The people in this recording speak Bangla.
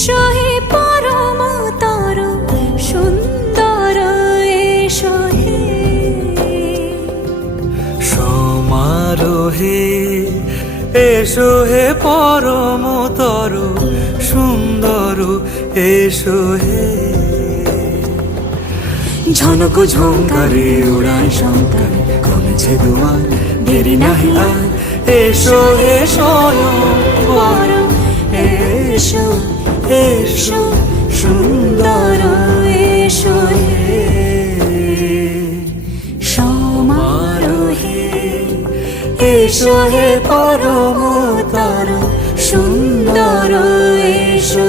এসো হে পরমতর সুন্দর এসো হে সমারোহে এসো হে পরমতর সুন্দর এসো হে ঝনক ঝঙ্কারে উড়ায় শঙ্কারে কমেছে দুয়ার দেরি নাহি আর এসো হে স্বয়ং বর এসো এসো সুন্দর এসো হে সমারোহে এসো হে পরমতর সুন্দর এসো